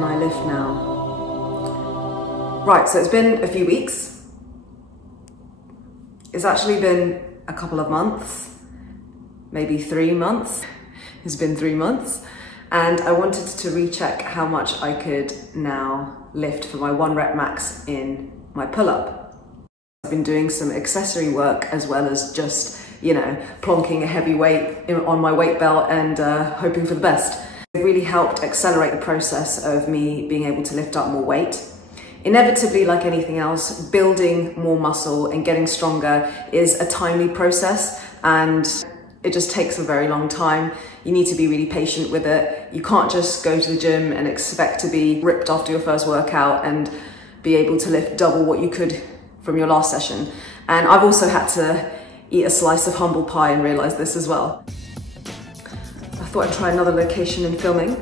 can I lift now? Right, so it's been a few weeks. It's actually been a couple of months, maybe 3 months. It's been 3 months. And I wanted to recheck how much I could now lift for my 1 rep max in my pull-up. I've been doing some accessory work as well as just, you know, plonking a heavy weight on my weight belt and hoping for the best. It really helped accelerate the process of me being able to lift up more weight. Inevitably, like anything else, building more muscle and getting stronger is a timely process, and it just takes a very long time. You need to be really patient with it. You can't just go to the gym and expect to be ripped after your first workout and be able to lift double what you could from your last session. And I've also had to eat a slice of humble pie and realize this as well. I thought I'd try another location in filming.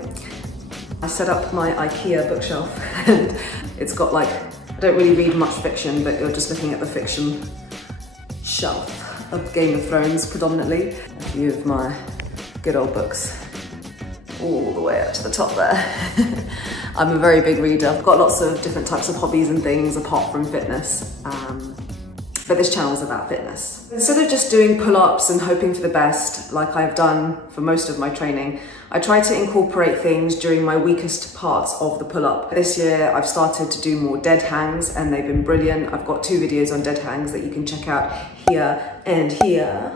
I set up my IKEA bookshelf and it's got like, I don't really read much fiction, but you're just looking at the fiction shelf of Game of Thrones predominantly. A few of my good old books, all the way up to the top there. I'm a very big reader. I've got lots of different types of hobbies and things apart from fitness. But this channel is about fitness. Instead of just doing pull-ups and hoping for the best, like I've done for most of my training, I try to incorporate things during my weakest parts of the pull-up. This year, I've started to do more dead hangs and they've been brilliant. I've got 2 videos on dead hangs that you can check out here and here.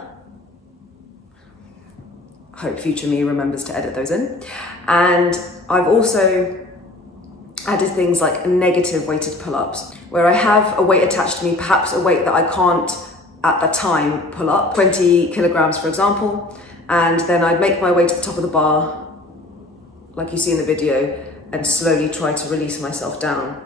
Hope future me remembers to edit those in. And I've also added things like negative weighted pull-ups, where I have a weight attached to me, perhaps a weight that I can't at the time pull up, 20 kilograms for example, and then I'd make my way to the top of the bar, like you see in the video, and slowly try to release myself down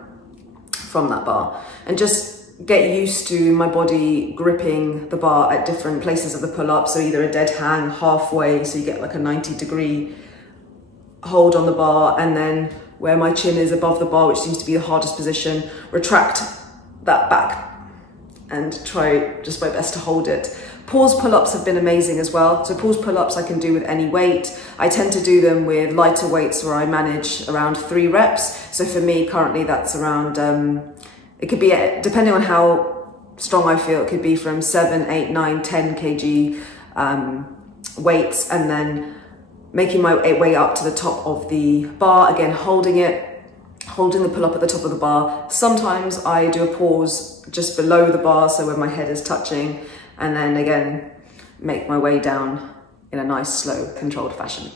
from that bar, and just get used to my body gripping the bar at different places of the pull-up, so either a dead hang halfway, so you get like a 90-degree hold on the bar, and then where my chin is above the bar, which seems to be the hardest position, retract that back and try just my best to hold it. Pause pull-ups have been amazing as well. So pause pull-ups I can do with any weight. I tend to do them with lighter weights where I manage around 3 reps. So for me currently that's around, it could be, depending on how strong I feel, it could be from 7, 8, 9, 10 kg weights, and then making my way up to the top of the bar, again holding the pull-up at the top of the bar. Sometimes I do a pause just below the bar, so where my head is touching, and then again make my way down in a nice, slow, controlled fashion.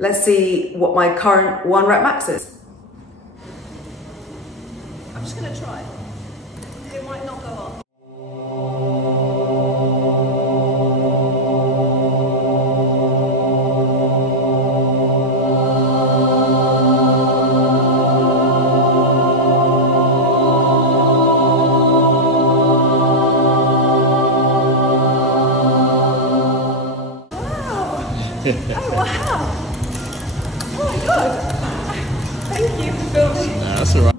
Let's see what my current 1 rep max is. I'm just gonna try. It might not go up. Wow! Oh wow! Oh my god! Thank you for filming. No, that's alright.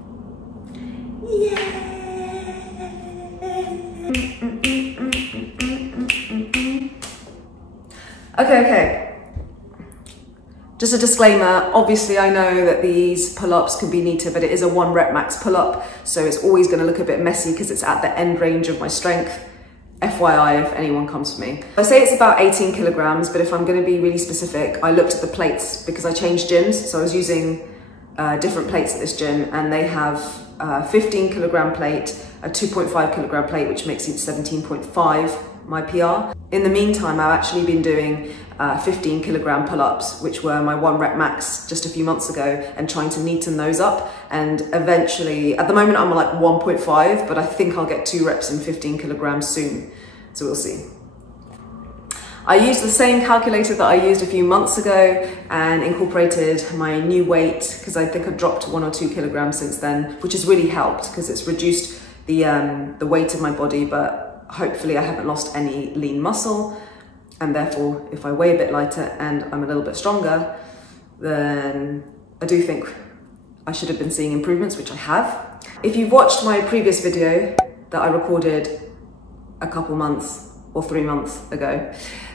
Okay. Just a disclaimer, obviously I know that these pull-ups can be neater, but it is a 1 rep max pull-up, so it's always going to look a bit messy because it's at the end range of my strength. FYI if anyone comes to me. I say it's about 18 kilograms, but if I'm going to be really specific, I looked at the plates because I changed gyms, so I was using different plates at this gym, and they have a 15 kilogram plate, a 2.5 kilogram plate, which makes it 17.5, my PR. In the meantime, I've actually been doing 15 kilogram pull-ups, which were my 1 rep max just a few months ago, and trying to neaten those up. And eventually, at the moment I'm like 1.5, but I think I'll get 2 reps in 15 kilograms soon. So we'll see. I used the same calculator that I used a few months ago and incorporated my new weight, because I think I've dropped 1 or 2 kilograms since then, which has really helped because it's reduced the weight of my body, but hopefully I haven't lost any lean muscle. And therefore, if I weigh a bit lighter and I'm a little bit stronger, then I do think I should have been seeing improvements, which I have. If you've watched my previous video that I recorded a couple months or 3 months ago,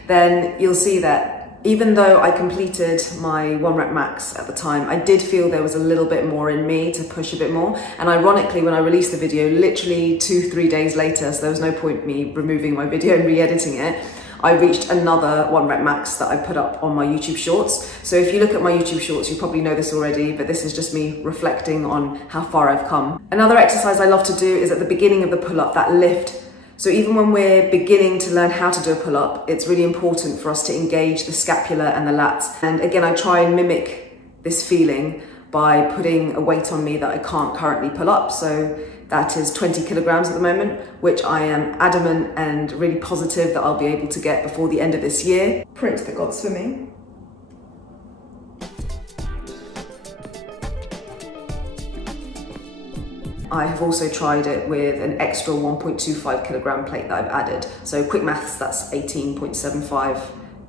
then you'll see that even though I completed my 1 rep max at the time, I did feel there was a little bit more in me to push a bit more. And ironically, when I released the video, literally 2-3 days later, so there was no point me removing my video and re-editing it, I reached another 1 rep max that I put up on my YouTube shorts. So if you look at my YouTube shorts, you probably know this already, but this is just me reflecting on how far I've come. Another exercise I love to do is at the beginning of the pull-up, that lift. So even when we're beginning to learn how to do a pull-up, it's really important for us to engage the scapula and the lats. And again, I try and mimic this feeling by putting a weight on me that I can't currently pull up. So that is 20 kilograms at the moment, which I am adamant and really positive that I'll be able to get before the end of this year. Pray to the gods for me. I have also tried it with an extra 1.25 kilogram plate that I've added. So quick maths, that's 18.75,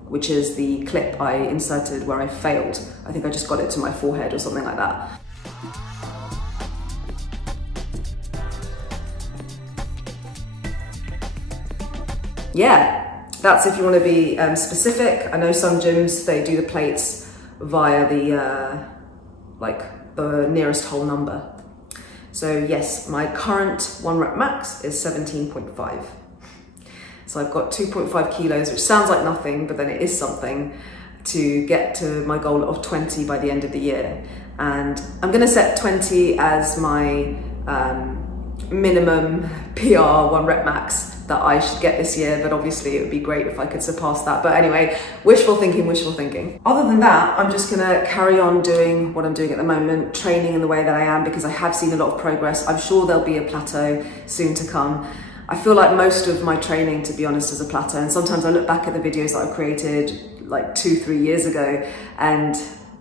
which is the clip I inserted where I failed. I think I just got it to my forehead or something like that. Yeah, that's if you want to be specific. I know some gyms, they do the plates via the, the nearest whole number. So yes, my current 1 rep max is 17.5. So I've got 2.5 kilos, which sounds like nothing, but then it is something to get to my goal of 20 by the end of the year. And I'm gonna set 20 as my minimum PR 1 rep max that I should get this year, but obviously it would be great if I could surpass that. But anyway, wishful thinking, wishful thinking. Other than that, I'm just gonna carry on doing what I'm doing at the moment, training in the way that I am, because I have seen a lot of progress. I'm sure there'll be a plateau soon to come. I feel like most of my training, to be honest, is a plateau. And sometimes I look back at the videos that I created like 2-3 years ago and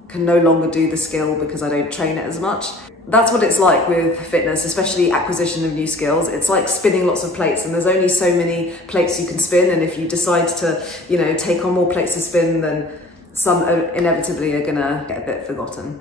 can no longer do the skill because I don't train it as much. That's what it's like with fitness, especially acquisition of new skills. It's like spinning lots of plates, and there's only so many plates you can spin, and if you decide to, you know, take on more plates to spin, then some inevitably are gonna get a bit forgotten.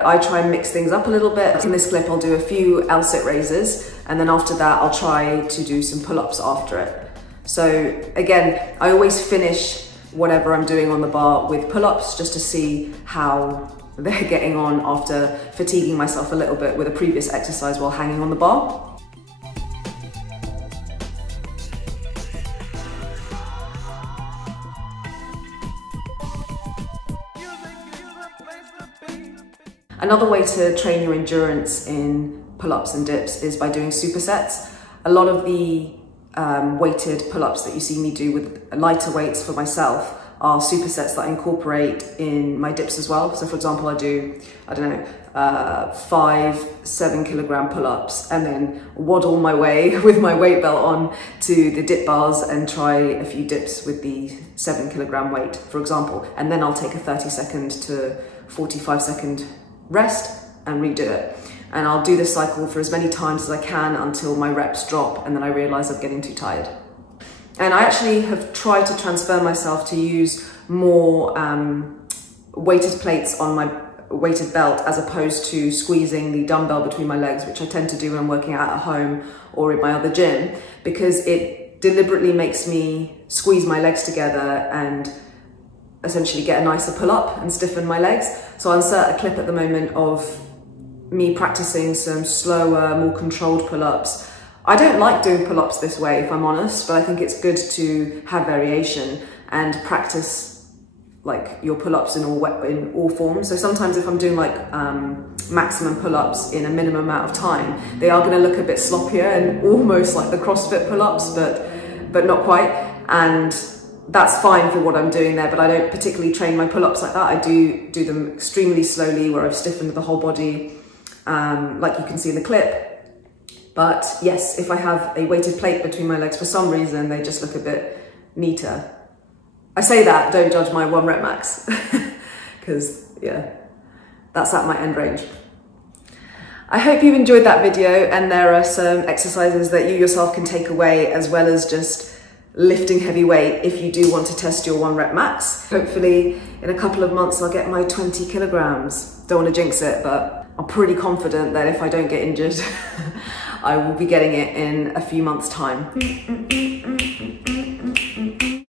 I try and mix things up a little bit. In this clip, I'll do a few L-sit raises, and then after that, I'll try to do some pull-ups after it. So again, I always finish whatever I'm doing on the bar with pull-ups just to see how they're getting on after fatiguing myself a little bit with a previous exercise while hanging on the bar. Another way to train your endurance in pull-ups and dips is by doing supersets. A lot of the weighted pull-ups that you see me do with lighter weights for myself are supersets that I incorporate in my dips as well. So for example, I do, I don't know, 5-7 kilogram pull-ups and then waddle my way with my weight belt on to the dip bars and try a few dips with the 7 kilogram weight, for example. And then I'll take a 30-second to 45-second rest and redo it. And I'll do this cycle for as many times as I can until my reps drop and then I realize I'm getting too tired. And I actually have tried to transfer myself to use more weighted plates on my weighted belt as opposed to squeezing the dumbbell between my legs, which I tend to do when I'm working out at home or in my other gym, because it deliberately makes me squeeze my legs together and essentially get a nicer pull up and stiffen my legs. So I'll insert a clip at the moment of me practicing some slower, more controlled pull-ups. I don't like doing pull-ups this way, if I'm honest, but I think it's good to have variation and practice like your pull-ups in all forms. So sometimes if I'm doing like maximum pull-ups in a minimum amount of time, they are gonna look a bit sloppier and almost like the CrossFit pull-ups, but not quite. And that's fine for what I'm doing there, but I don't particularly train my pull-ups like that. I do them extremely slowly where I've stiffened the whole body, like you can see in the clip. But yes, if I have a weighted plate between my legs, for some reason, they just look a bit neater. I say that, don't judge my 1 rep max, because yeah, that's at my end range. I hope you've enjoyed that video and there are some exercises that you yourself can take away, as well as just lifting heavy weight if you do want to test your 1 rep max. Hopefully in a couple of months I'll get my 20 kilograms. Don't want to jinx it, but I'm pretty confident that if I don't get injured, I will be getting it in a few months' time.